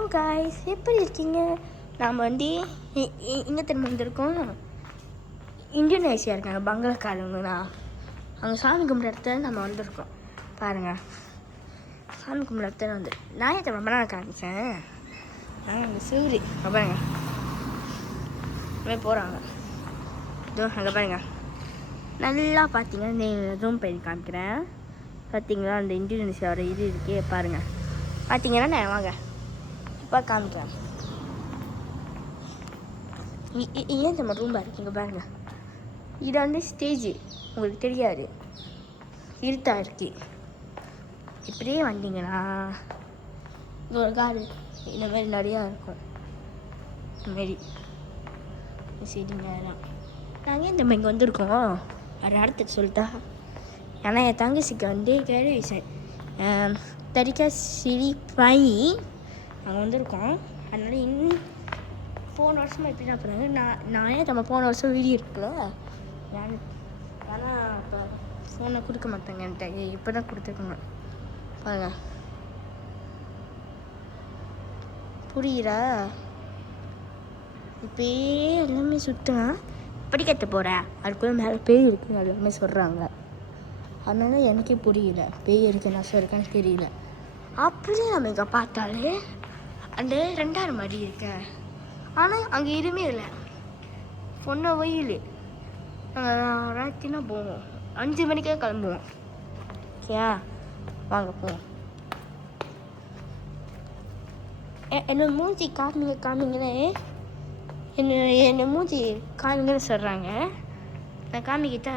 Hello guys, எப்படி இருக்கீங்க? நாம் வந்து இங்கே திரும்ப வந்திருக்கோம். இந்தோனேஷியா இருக்காங்க, பங்களாக்காரங்கண்ணா. அங்கே சாமி கும்பிட்ற இடத்துல நம்ம வந்திருக்கோம். பாருங்கள், சாமி கும்பிட்ற இடத்துல வந்து நான் ஏன் ரொம்ப நாள் காமிச்சேன். அங்கே சூரி பாருங்க போகிறாங்க. இதோ அங்கே பாருங்க, நல்லா பார்த்தீங்கன்னா ரூம் போய் காமிக்கிறேன். பார்த்தீங்களா, அந்த இந்தோனேஷியாவோட இது இருக்கே பாருங்கள். பார்த்தீங்கன்னா நான் வாங்க இப்போ காமிக்கிறேன். ஏன் நம்ம ரூம்பாக இருக்கீங்க பாருங்கள். இது வந்து ஸ்டேஜு, உங்களுக்கு தெரியாது, இருட்டா இருக்கு. இப்படியே வந்தீங்கன்னா இது ஒரு காடு இந்த மாதிரி நிறையா இருக்கும். இந்தமாரி சரிங்க. நாங்கள் இந்த இங்கே வந்திருக்கோம். ஒரு இடத்துக்கு சொல்லிட்டா, ஏன்னா என் தங்கச்சிக்கு வந்து கிராஜுவேஷன் தரிக்கா சிரி பையி நாங்கள் வந்திருக்கோம். அதனால இன்னும் போன வருஷமாக எப்படி தான் போகிறாங்க. நானே நம்ம போன வருஷம் வீடியோ இருக்குல்ல, ஆனால் இப்போ ஃபோனை கொடுக்க மாட்டாங்கன்ட்டு இப்போ தான் கொடுத்துருக்காங்க பாருங்க. புரியுதா? இப்போயே எல்லாமே சுற்றினா படிக்கட்டு போகிறேன், அதுக்குள்ளே மேலே பேய் இருக்குன்னு எல்லாமே சொல்கிறாங்க. அதனால எனக்கே புரியல, பேய் இருக்கு நஷ்டம் இருக்கான்னு தெரியல. அப்படியே நம்ம இங்கே பார்த்தாலே அந்த 2ஆவது மாடி இருக்க, ஆனால் அங்கே எதுவுமே இல்லை. பொண்ணை வெயில் நாங்கள் ராத்திரினா போவோம், 5 மணிக்கே கிளம்புவோம். ஓகேயா, வாங்க போவோம். என்னை மூஞ்சி காமிங்கன்னு என்னை மூஞ்சி காமிங்கன்னு சொல்கிறாங்க. நான் காமிக்கிட்டா